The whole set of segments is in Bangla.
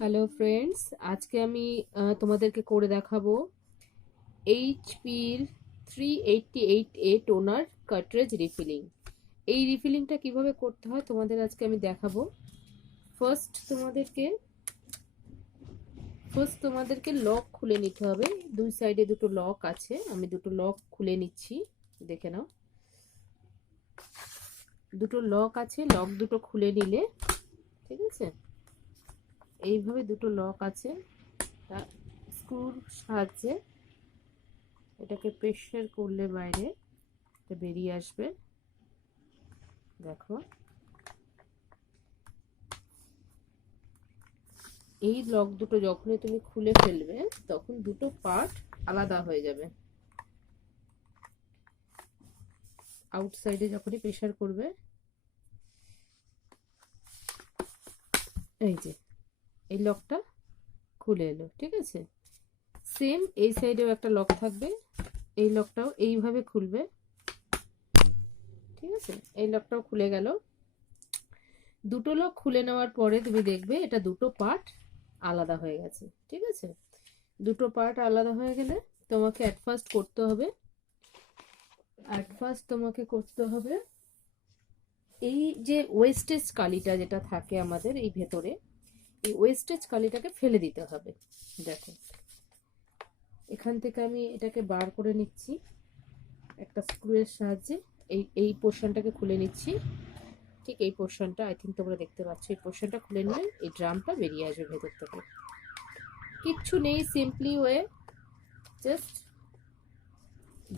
হ্যালো ফ্রেন্ডস, আজকে আমি তোমাদেরকে করে দেখাবো এইচপির 388A টোনার কার্ট্রেজ রিফিলিং। এই রিফিলিংটা কিভাবে করতে হয় তোমাদের আজকে আমি দেখাবো। ফার্স্ট তোমাদেরকে লক খুলে নিতে হবে। দুই সাইডে দুটো লক আছে, আমি দুটো লক খুলে নিচ্ছি, দেখে নাও। দুটো লক আছে, লক দুটো খুলে নিলে, ঠিক আছে, এইভাবে দুটো লক আছে, স্ক্রুর সাহায্যে এটাকে প্রেসার করলে বাইরে এটা বেরিয়ে আসবে। দেখো, এই লক দুটো যখনই তুমি খুলে ফেলবে তখন দুটো পার্ট আলাদা হয়ে যাবে। আউটসাইডে যখনই প্রেসার করবে, এই যে এই লকটা খুলে এলো, ঠিক আছে। সেম এই সাইডেও একটা লক থাকবে, এই লকটাও এইভাবে খুলবে, ঠিক আছে। এই লকটাও খুলে গেল। দুটো লক খুলে নেওয়ার পরে তুমি দেখবে এটা দুটো পার্ট আলাদা হয়ে গেছে, ঠিক আছে। দুটো পার্ট আলাদা হয়ে গেলে তোমাকে তোমাকে করতে হবে এই যে ওয়েস্টেজ কালিটা যেটা থাকে আমাদের এই ভেতরে, এই ওয়েস্টেজ কালিটাকে ফেলে দিতে হবে। দেখো, এখান থেকে আমি এটাকে বার করে নিচ্ছি একটা স্ক্রুয়ের সাহায্যে। এই পোর্শনটাকে খুলে নিচ্ছি, ঠিক এই পোর্শনটা, আই থিঙ্ক তোমরা দেখতে পাচ্ছ। এই পোর্শনটা খুলে নিলে এই ড্রামটা বেরিয়ে আসবে ভেতর থেকে। কিচ্ছু নেই, সিম্পলি ওয়ে, জাস্ট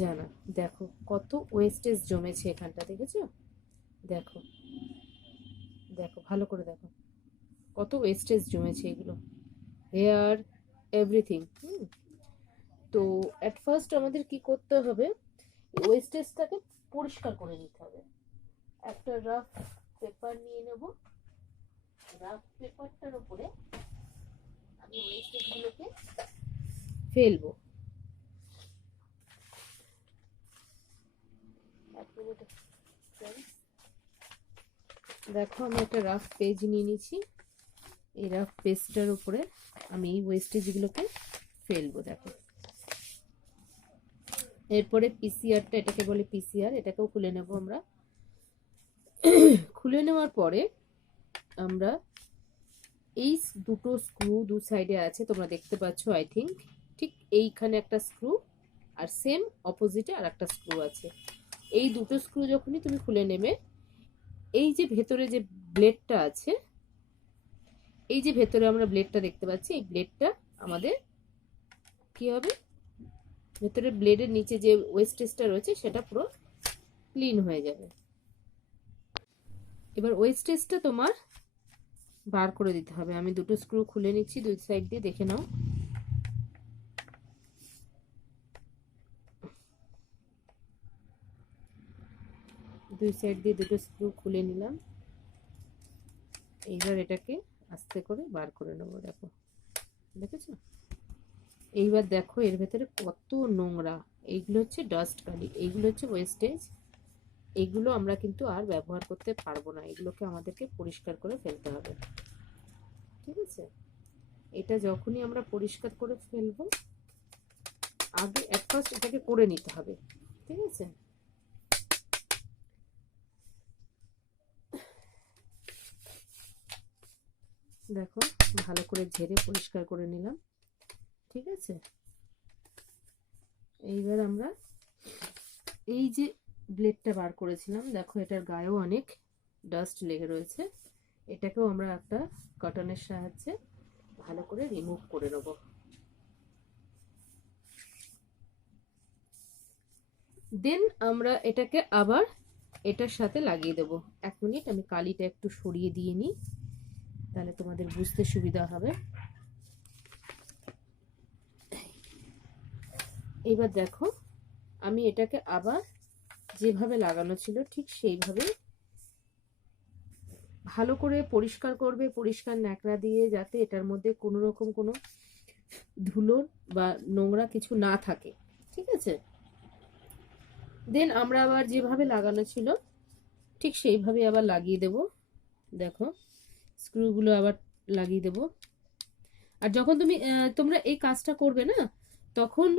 জানা। দেখো কত ওয়েস্টেজ জমেছে এখানটা, দেখেছো? দেখো, দেখো ভালো করে দেখো কত ওয়েস্টেজ জমেছে, এগুলো হেয়ার, এভরিথিং। তো অ্যাট ফার্স্ট আমাদের কি করতে হবে, ওয়েস্টেজটাকে পরিষ্কার করে নিতে হবে। একটা রাফ পেপার নিয়ে নেব, রাফ পেপারটার উপরে আমি ওয়েস্টেজগুলোকে ফেলবো। দেখো, আমি একটা রাফ পেজ নিয়ে নিয়েছি, এই রাফ পেজটার উপরে আমি ওয়েস্টেজগুলোকে ফেলবো। দেখো, এরপরে পিসিআরটা, এটাকে বলে পিসিআর, এটাকেও খুলে নেব আমরা। খুলে নেওয়ার পরে আমরা এই দুটো স্ক্রু দু সাইডে আছে, তোমরা দেখতে পাচ্ছ আই থিঙ্ক। ঠিক এইখানে একটা স্ক্রু, আর সেম অপোজিটে আর একটা স্ক্রু আছে। এই দুটো স্ক্রু যখনই তুমি খুলে নেবে, এই যে ভেতরে যে ব্লেডটা আছে, এই যে ভেতরে আমরা ব্লেডটা দেখতে পাচ্ছি, এই ব্লেডটা আমাদের কি হবে, ভেতরে ব্লেডের নিচে যে ওয়েস্টেজটা রয়েছে সেটা পুরো ক্লিন হয়ে যাবে। এবার ওয়েস্টেজটা তোমার বার করে দিতে হবে। আমি দুটো স্ক্রু খুলে নিচ্ছি দুই সাইড দিয়ে, দেখে নাও। দুই সাইড দিয়ে দুটো স্ক্রু খুলে নিলাম। এইবার এটাকে আস্তে করে বার করে নেবো। দেখো, দেখেছো? এইবার দেখো এর ভেতরে কত নোংরা। এইগুলো হচ্ছে ডাস্ট কালি, এইগুলো হচ্ছে ওয়েস্টেজ। এগুলো আমরা কিন্তু আর ব্যবহার করতে পারবো না, এগুলোকে আমাদেরকে পরিষ্কার করে ফেলতে হবে, ঠিক আছে। এটা যখনই আমরা পরিষ্কার করে ফেলবো, আগে এট ফার্স্ট এটাকে করে নিতে হবে, ঠিক আছে। দেখো, ভালো করে ঝেড়ে পরিষ্কার করে নিলাম, ঠিক আছে। এইবার আমরা এই যে ব্লেডটা বার করেছিলাম, দেখো এটার গায়েও অনেক ডাস্ট লেগে রয়েছে, এটাকেও আমরা একটা কটনের সাহায্যে ভালো করে রিমুভ করে নেব। দেন আমরা এটাকে আবার এটার সাথে লাগিয়ে দেব। 1 মিনিট, আমি কালিটা একটু সরিয়ে দিয়ে নিই, তাহলে তোমাদের বুঝতে সুবিধা হবে। এইবার দেখো, আমি এটাকে আবার যেভাবে লাগানো ছিল ঠিক সেইভাবে ভালো করে পরিষ্কার করবে, পরিষ্কার ন্যাকড়া দিয়ে, যাতে এটার মধ্যে কোনো রকম কোনো ধুলো বা নোংরা কিছু না থাকে, ঠিক আছে। দেন আমরা আবার যেভাবে লাগানো ছিল ঠিক সেইভাবে আবার লাগিয়ে দেব। দেখো, স্ক্রুগুলো আবার লাগিয়ে দেব। আর যখন তোমরা এই কাজটা করবে না, তখন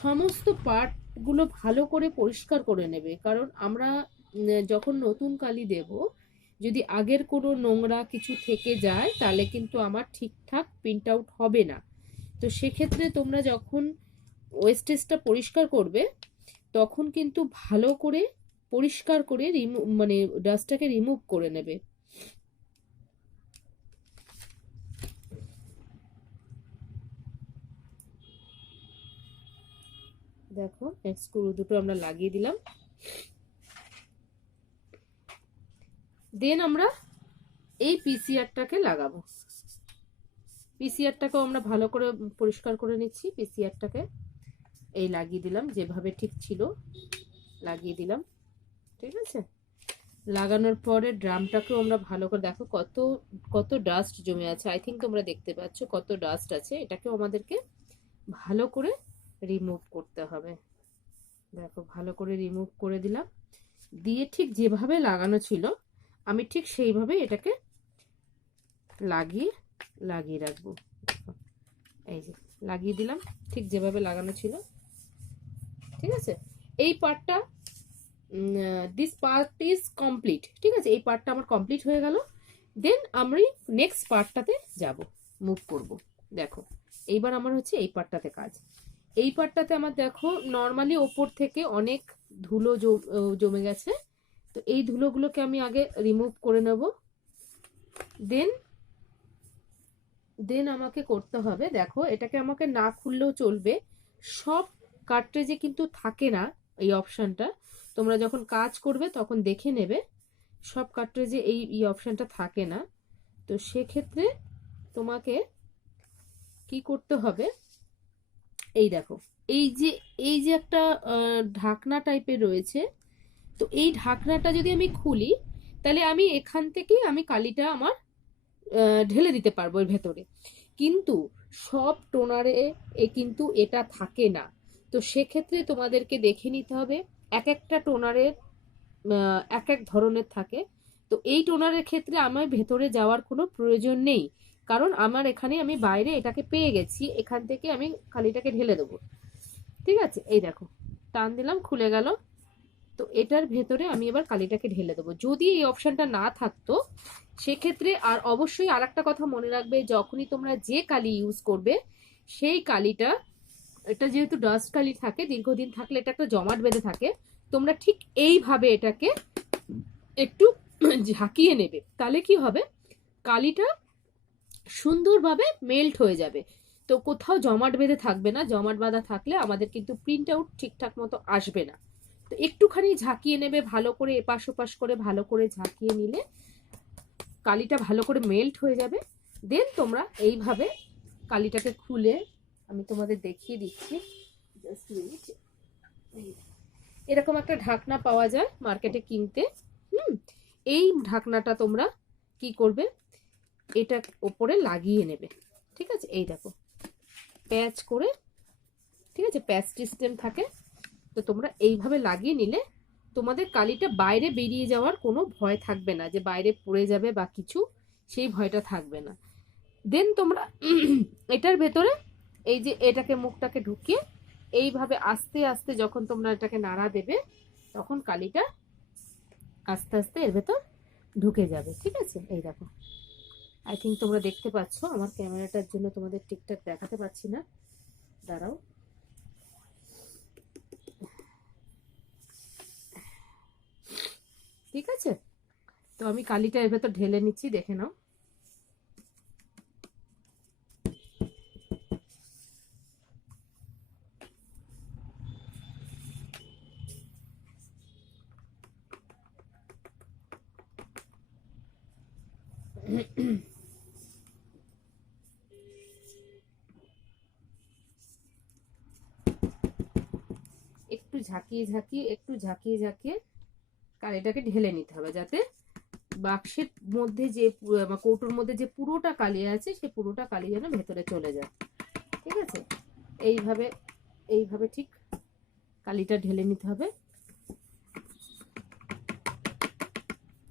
সমস্ত পার্টগুলো ভালো করে পরিষ্কার করে নেবে। কারণ আমরা যখন নতুন কালি দেব, যদি আগের কোনো নোংরা কিছু থেকে যায় তাহলে কিন্তু আমার ঠিকঠাক প্রিন্ট আউট হবে না। তো সেক্ষেত্রে তোমরা যখন ওয়েস্টেজটা পরিষ্কার করবে, তখন কিন্তু ভালো করে পরিষ্কার করে মানে ডাস্টটাকে রিমুভ করে নেবে। দেখো স্ক্রু দুটো আমরা লাগিয়ে দিলাম। দেন আমরা এই পিসিআরটাকে লাগাবো। পিসিআরটাকেও আমরা ভালো করে পরিষ্কার করে নিচ্ছি। পিসিআরটাকে এই লাগিয়ে দিলাম, যেভাবে ঠিক ছিল লাগিয়ে দিলাম। ঠিক আছে, লাগানোর পরে ড্রামটাকেও আমরা ভালো করে, দেখো কত কত ডাস্ট জমে আছে। আই থিঙ্ক তোমরা দেখতে পাচ্ছ কত ডাস্ট আছে। এটাকেও আমাদেরকে ভালো করে রিমুভ করতে হবে। দেখো ভালো করে রিমুভ করে দিলাম। দিয়ে ঠিক যেভাবে লাগানো ছিল আমি ঠিক সেইভাবে এটাকে লাগিয়ে লাগিয়ে রাখবো। এই যে লাগিয়ে দিলাম ঠিক যেভাবে লাগানো ছিল। ঠিক আছে, এই পার্টটা দিস পার্ট ইজ কমপ্লিট। ঠিক আছে, এই পার্টটা আমার কমপ্লিট হয়ে গেল। দেন আমি নেক্সট পার্টটাতে যাব, মুভ করব। দেখো এইবার আমার হচ্ছে এই পার্টটাতে কাজ। এই পার্টটাতে আমার দেখো নর্মালি ওপর থেকে অনেক ধুলো জমে গেছে। তো এই ধুলোগুলোকে আমি আগে রিমুভ করে নেব। দেন দেন আমাকে করতে হবে, দেখো এটাকে আমাকে না খুললেও চলবে। সব কার্ট্রিজে কিন্তু থাকে না এই অপশনটা। তোমরা যখন কাজ করবে তখন দেখে নেবে, সব কার্ট্রিজে এই অপশনটা থাকে না। তো সেক্ষেত্রে তোমাকে কি করতে হবে, এই দেখো এই যে একটা ঢাকনা টাইপের রয়েছে। তো এই ঢাকনাটা যদি আমি খুলি, তাহলে আমি এখান থেকে আমি কালিটা আমার ঢেলে দিতে পারবো এর ভেতরে। কিন্তু সব টোনারে কিন্তু এটা থাকে না। তো সেক্ষেত্রে তোমাদেরকে দেখে নিতে হবে, এক একটা টোনারের এক এক ধরনের থাকে। তো এই টোনারের ক্ষেত্রে আমার ভেতরে যাওয়ার কোনো প্রয়োজন নেই, কারণ আমার এখানে আমি বাইরে এটাকে পেয়ে গেছি। এখান থেকে আমি কালিটাকে ঢেলে দেবো। ঠিক আছে, এই দেখো টান দিলাম, খুলে গেল। তো এটার ভেতরে আমি এবার কালিটাকে ঢেলে দেবো। যদি এই অপশনটা না থাকতো সেক্ষেত্রে, আর অবশ্যই আর একটা কথা মনে রাখবে, যখনই তোমরা যে কালি ইউজ করবে সেই কালিটা, এটা যেহেতু ডাস্ট কালি থাকে, দীর্ঘদিন থাকলে এটা একটা জমাট বেঁধে থাকে, তোমরা ঠিক এইভাবে এটাকে একটু ঝাঁকিয়ে নেবে। তাহলে কি হবে, কালিটা সুন্দরভাবে মেল্ট হয়ে যাবে। তো কোথাও জমাট বেঁধে থাকবে না। জমাট বাঁধা থাকলে আমাদের কিন্তু প্রিন্ট আউট ঠিকঠাক মতো আসবে না। তো একটুখানি ঝাঁকিয়ে নেবে ভালো করে, এপাশ ওপাশ করে ভালো করে ঝাঁকিয়ে নিলে কালিটা ভালো করে মেল্ট হয়ে যাবে। দেন তোমরা এইভাবে কালিটাকে খুলে আমি তোমাদের দেখিয়ে দিচ্ছি। Just minute. এরকম একটা ঢাকনা পাওয়া যায় মার্কেটে কিনতে। এই ঢাকনাটা তোমরা কি করবে, এটা ওপরে লাগিয়ে নেবে। ঠিক আছে, এই দেখো প্যাচ করে, ঠিক আছে, প্যাচ সিস্টেম থাকে। তো তোমরা এইভাবে লাগিয়ে নিলে তোমাদের কালিটা বাইরে বেরিয়ে যাওয়ার কোনো ভয় থাকবে না, যে বাইরে পড়ে যাবে বা কিছু, সেই ভয়টা থাকবে না। দেন তোমরা এটার ভেতরে এই যে এটাকে মুখটাকে ঢুকিয়ে এইভাবে আস্তে আস্তে যখন তোমরা এটাকে নাড়া দেবে, তখন কালিটা আস্তে আস্তে এর ভেতর ঢুকে যাবে। ঠিক আছে, এই দেখো আই থিঙ্ক তোমরা দেখতে পাচ্ছ। আমার ক্যামেরাটার জন্য তোমাদের ঠিকঠাক দেখাতে পাচ্ছি না, দাঁড়াও। ঠিক আছে, তো আমি কালিটা এর ভেতর ঢেলে নিচ্ছি, দেখে নাও। একটু ঝাঁকিয়ে ঝাঁকিয়ে কালিটাকে ঢেলে নিতে হবে, যাতে বাক্সের মধ্যে যে কৌটোর মধ্যে যে পুরোটা কালি আছে সে পুরোটা কালি যেন ভেতরে চলে যায়। ঠিক আছে, এইভাবে এইভাবে ঠিক কালিটা ঢেলে নিতে হবে।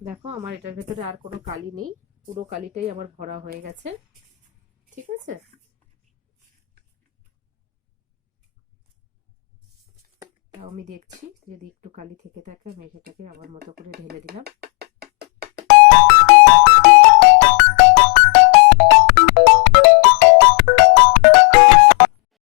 দেখো আমার এটার ভেতরে আর কোনো কালি নেই, পুরো কালিটাই আমার ভরা হয়ে গেছে। ঠিক আছে। তাও আমি দেখছি যদি একটু কালি থেকে থাকে আমি সেটাকে আমার মতো করে